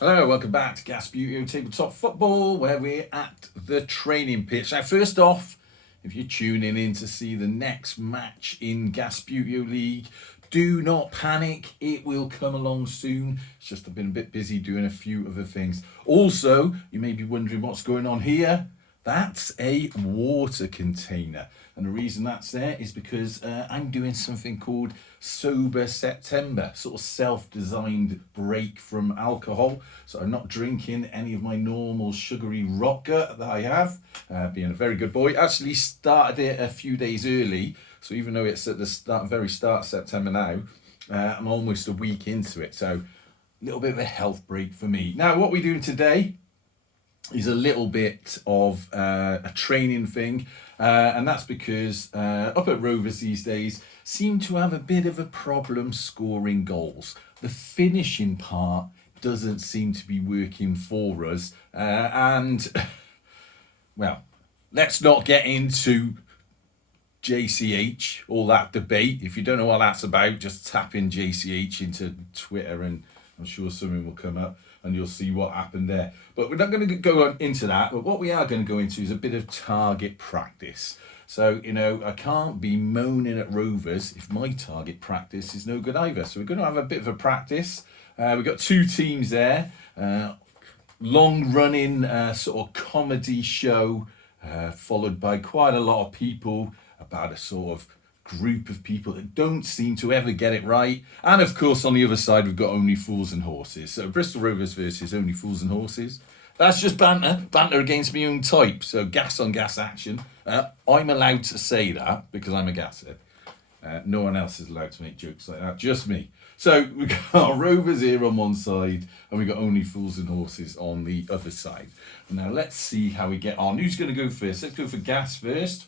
Hello, welcome back to Gas Buteo Tabletop Football, where we're at the training pitch. Now, first off, if you're tuning in to see the next match in Gas Buteo League, do not panic. It will come along soon. It's just I've been a bit busy doing a few other things. Also, you may be wondering what's going on here. That's a water container. And the reason that's there is because I'm doing something called Sober September, sort of self-designed break from alcohol. So I'm not drinking any of my normal sugary rocker that I have, being a very good boy. Actually started it a few days early. So even though it's at the very start of September now, I'm almost a week into it. So a little bit of a health break for me. Now, what we're doing today is a little bit of a training thing, and that's because up at Rovers these days seem to have a bit of a problem scoring goals. The finishing part doesn't seem to be working for us, and well, let's not get into JCH, all that debate. If you don't know what that's about, just tap in JCH into Twitter and I'm sure something will come up and you'll see what happened there. But we're not going to go on into that. But what we are going to go into is a bit of target practice. So, I can't be moaning at Rovers if my target practice is no good either. So we're going to have a bit of a practice. We've got two teams there. Long running sort of comedy show, followed by quite a lot of people about a sort of group of people that don't seem to ever get it right. And of course, on the other side, we've got Only Fools and Horses. So Bristol Rovers versus Only Fools and Horses. That's just banter against my own type. So gas on gas action. I'm allowed to say that because I'm a gasser. No one else is allowed to make jokes like that, just me. So we've got Rovers here on one side and we've got Only Fools and Horses on the other side. Now let's see how we get on. Who's going to go first? Let's go for gas first.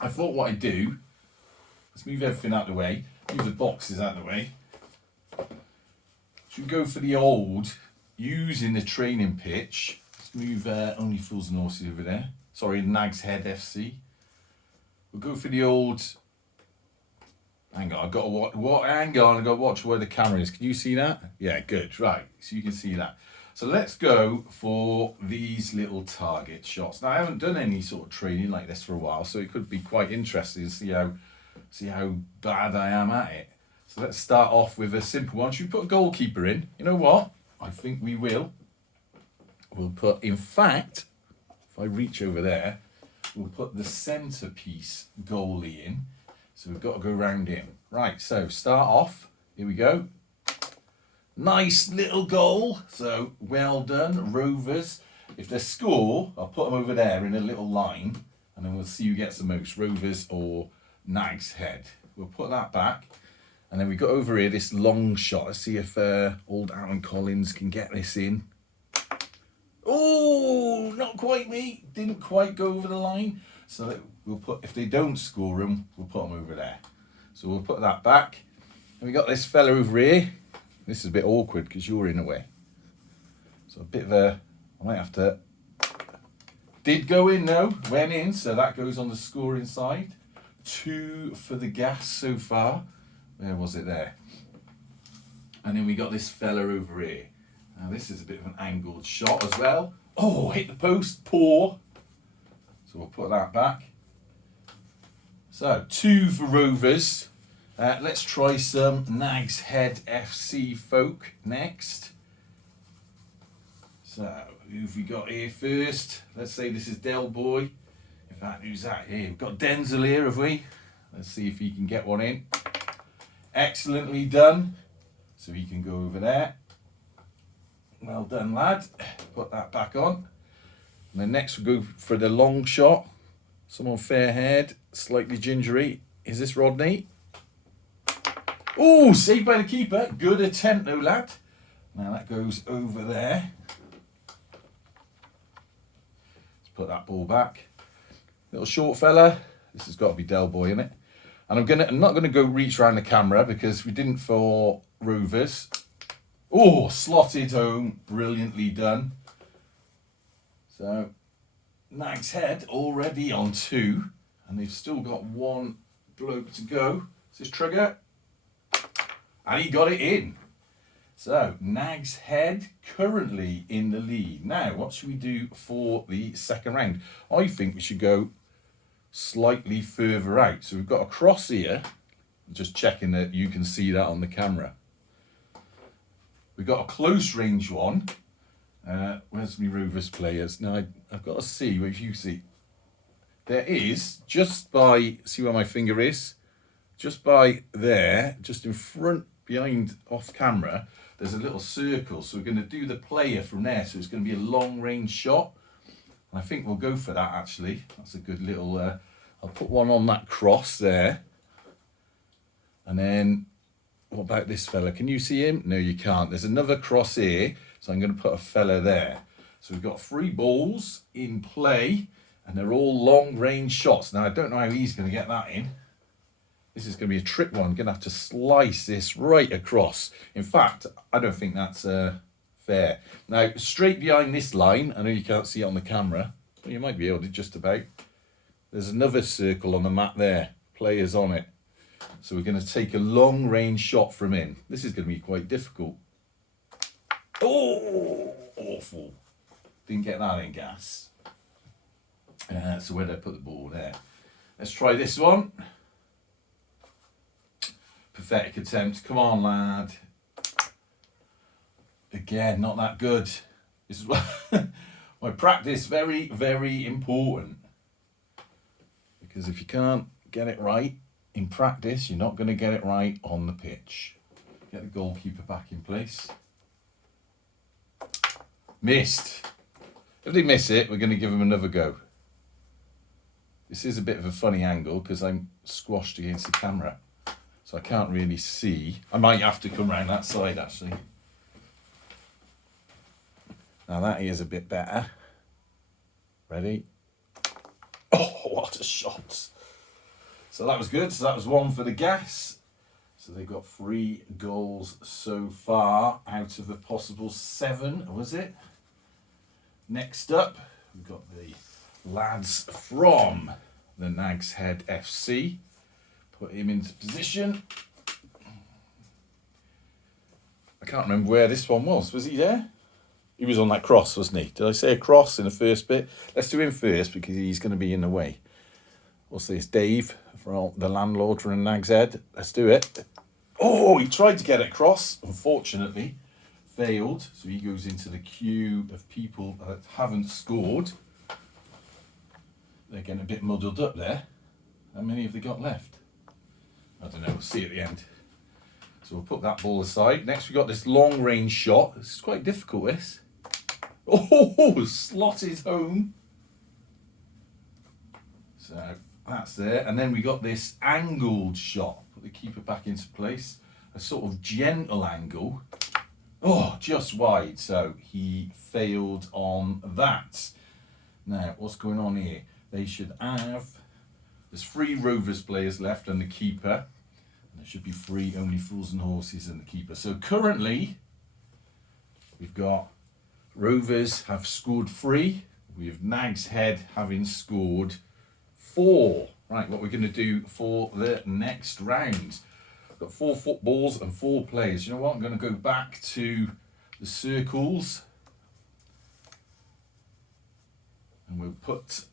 I thought what I'd do, let's move everything out of the way, move the boxes out of the way. Should we go for the old, using the training pitch? Let's move Only Fools and Horses over there. Sorry, Nags Head FC. We'll go for the old. Hang on, I've got to watch. Hang on, I've got to watch where the camera is. Can you see that? Yeah, good. Right, so you can see that. So let's go for these little target shots. Now I haven't done any sort of training like this for a while, so it could be quite interesting to see how bad I am at it. So let's start off with a simple one. Should we put a goalkeeper in? You know what? I think we will. We'll put, in fact, if I reach over there, we'll put the centrepiece goalie in. So we've got to go round him. Right, so start off. Here we go. Nice little goal. So well done, Rovers. If they score, I'll put them over there in a little line and then we'll see who gets the most, Rovers or Nags Head. We'll put that back. And then we got over here this long shot. Let's see if old Aaron Collins can get this in. Oh, not quite, mate. Didn't quite go over the line. So we'll put, if they don't score them, we'll put them over there. So we'll put that back. And we got this fella over here. This is a bit awkward because you're in the way. So a bit of a, I might have to, did go in though, went in. So that goes on the scoring side. 2 for the gas so far. Where was it there? And then we got this fella over here. Now this is a bit of an angled shot as well. Oh, hit the post, poor. So we'll put that back. So 2 for Rovers. Let's try some Nags Head FC folk next. So who've we got here first? Let's say this is Del Boy. In fact, who's that here? We've got Denzel here, have we? Let's see if he can get one in. Excellently done. So he can go over there. Well done, lad. Put that back on. And then next we'll go for the long shot. Someone fair-haired, slightly gingery. Is this Rodney? Oh, saved by the keeper. Good attempt though, lad. Now that goes over there. Let's put that ball back. Little short fella. This has got to be Del Boy, isn't it? And I'm not gonna go reach around the camera because we didn't for Rovers. Oh, slotted home, brilliantly done. So Nags Head already on 2, and they've still got 1 bloke to go. Is this Trigger? And he got it in. So, Nag's Head currently in the lead. Now, what should we do for the second round? I think we should go slightly further out. So we've got a cross here. Just checking that you can see that on the camera. We've got a close range one. Where's my Rovers players? Now, I've got to see what you see. There is, just by, see where my finger is? Just by there, just in front, behind, off camera, there's a little circle. So we're going to do the player from there. So it's going to be a long range shot. And I think we'll go for that actually. That's a good little, I'll put one on that cross there. And then, what about this fella? Can you see him? No, you can't. There's another cross here. So I'm going to put a fella there. So we've got 3 balls in play. And they're all long range shots. Now, I don't know how he's going to get that in. This is going to be a trick one. I'm going to have to slice this right across. In fact, I don't think that's fair. Now, straight behind this line, I know you can't see it on the camera, but you might be able to just about. There's another circle on the mat there, players on it. So we're going to take a long range shot from in. This is going to be quite difficult. Oh, awful. Didn't get that in, Gas. So where did I put the ball there? Let's try this one. Pathetic attempt. Come on, lad. Again, not that good. This is my practice, very, very important. Because if you can't get it right in practice, you're not going to get it right on the pitch. Get the goalkeeper back in place. Missed. If they miss it, we're going to give them another go. This is a bit of a funny angle because I'm squashed against the camera. So I can't really see. I might have to come around that side actually. Now that is a bit better. Ready? Oh, what a shot. So that was good. So that was 1 for the Gas. So they've got 3 goals so far out of a possible 7, was it? Next up, we've got the lads from the Nag's Head FC. Put him into position. I can't remember where this one was. Was he there? He was on that cross, wasn't he? Did I say a cross in the first bit? Let's do him first because he's going to be in the way. What's this? Dave, from the landlord from Nag's Head. Let's do it. Oh, he tried to get it across. Unfortunately, failed. So he goes into the queue of people that haven't scored. They're getting a bit muddled up there. How many have they got left? I don't know. We'll see at the end. So we'll put that ball aside. Next, we've got this long range shot. This is quite difficult, this. Oh, slotted home. So that's there. And then we got this angled shot. Put the keeper back into place. A sort of gentle angle. Oh, just wide. So he failed on that. Now, what's going on here? They should have... There's 3 Rovers players left and the keeper. And there should be 3 only Fools and Horses and the keeper. So currently, we've got Rovers have scored 3. We have Nag's Head having scored 4. Right, what we're going to do for the next round. We've got 4 footballs and 4 players. You know what? I'm going to go back to the circles. And we'll put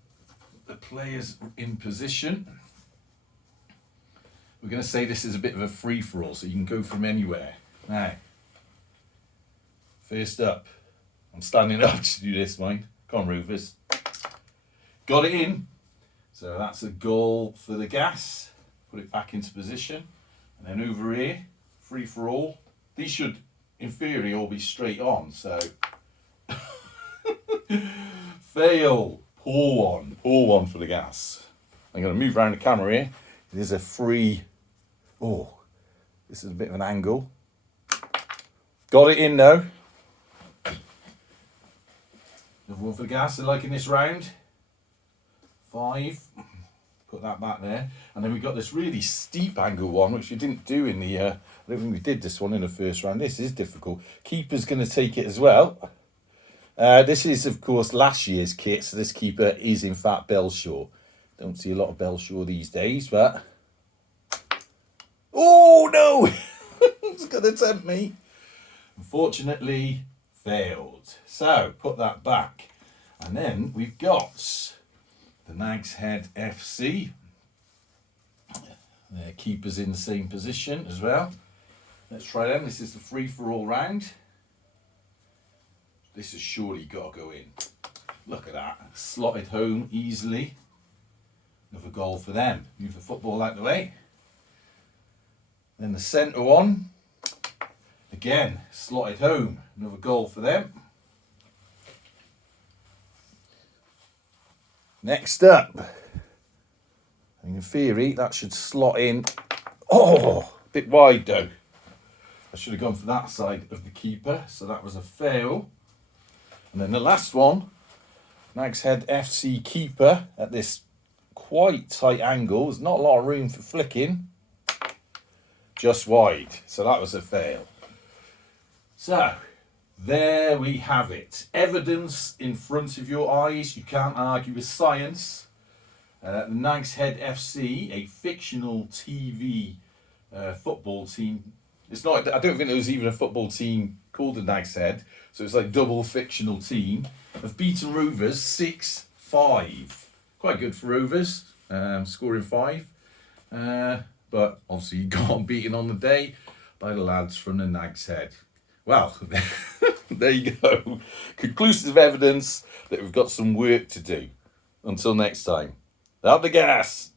the players in position. We're going to say this is a bit of a free-for-all, so you can go from anywhere. Now, first up, I'm standing up to do this, mine. Come on, Rovers. Got it in. So that's a goal for the Gas. Put it back into position. And then over here, free-for-all. These should, in theory, all be straight on, so... Fail. Poor one for the Gas. I'm going to move around the camera here. It is a free... Oh, this is a bit of an angle. Got it in though. Another one for the Gas. They're liking this round. 5. Put that back there. And then we've got this really steep angle one, which we didn't do in the... I don't think we did this one in the first round. This is difficult. Keeper's going to take it as well. This is, of course, last year's kit, so this keeper is, in fact, Belshaw. Don't see a lot of Belshaw these days, but... Oh, no! It's going to tempt me. Unfortunately, failed. So, put that back. And then we've got the Nags Head FC. Their keeper's in the same position as well. Let's try them. This is the free-for-all round. This has surely got to go in. Look at that. Slotted home easily. Another goal for them. Move the football out the way. Then the centre one. Again, slotted home. Another goal for them. Next up. In theory, that should slot in. Oh, a bit wide though. I should have gone for that side of the keeper. So that was a fail. And then the last one. Nags Head FC keeper at this quite tight angle. There's not a lot of room for flicking. Just wide. So that was a fail. So, there we have it. Evidence in front of your eyes. You can't argue with science. The Nags Head FC, a fictional TV football team. It's not. I don't think there was even a football team called the Nags Head. So it's like double fictional team. Have beaten Rovers 6-5. Quite good for Rovers, scoring 5. But obviously you got beaten on the day by the lads from the Nags Head. Well, there you go. Conclusive evidence that we've got some work to do. Until next time, out the gas.